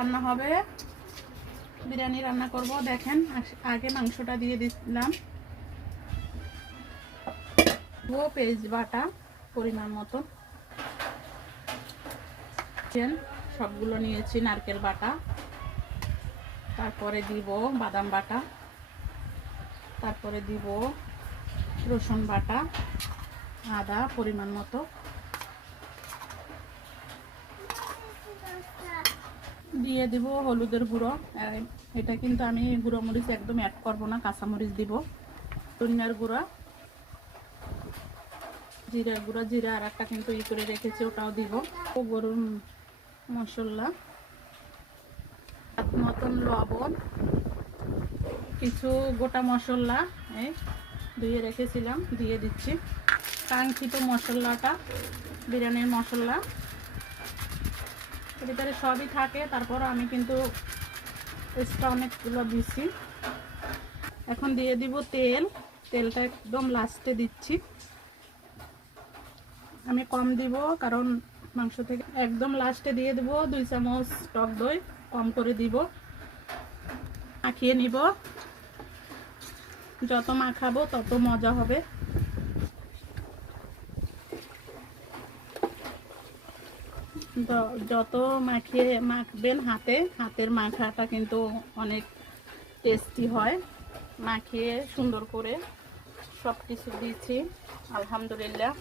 রান্না হবে, বিরিয়ানি রান্না করব। দেখেন আগে মাংসটা দিয়ে দিলাম, ও পেঁয়াজ বাটা পরিমাণ মতো, সবগুলো নিয়েছি, নারকেল বাটা, তারপরে দিব বাদাম বাটা, তারপরে দিব রসুন বাটা, আদা পরিমাণ মতো, দিয়ে দিব হলুদের গুঁড়ো। এটা কিন্তু আমি গুঁড়ো মরিচ একদম অ্যাড করব না, কাঁচামরিচ দিব, ধনিয়ার গুঁড়া, জিরার গুঁড়া, জিরা আর একটা কিন্তু ই করে রেখেছি ওটাও দিব, গরম মশলা, স্বাদ মতন লবণ, কিছু গোটা মশলা ধুয়ে রেখেছিলাম দিয়ে দিচ্ছি, কাঙ্ক্ষিত মশলাটা, বিরিয়ানির মশলা এর ভিতরে সবই থাকে, তারপর আমি কিন্তু এক্সট্রা অনেকগুলো দিচ্ছি। এখন দিয়ে দিব তেল, তেলটা একদম লাস্টে দিচ্ছি, আমি কম দিব কারণ মাংস থেকে। একদম লাস্টে দিয়ে দেব 2 চামচ টক দই, কম করে দিব, মাখিয়ে নিব, যত মাখাবো তত মজা হবে। যত মাখবেন হাতের মাখাটা কিন্তু অনেক টেস্টি হয়। মাখিয়ে সুন্দর করে সব কিছু দিয়েছি, আলহামদুলিল্লাহ।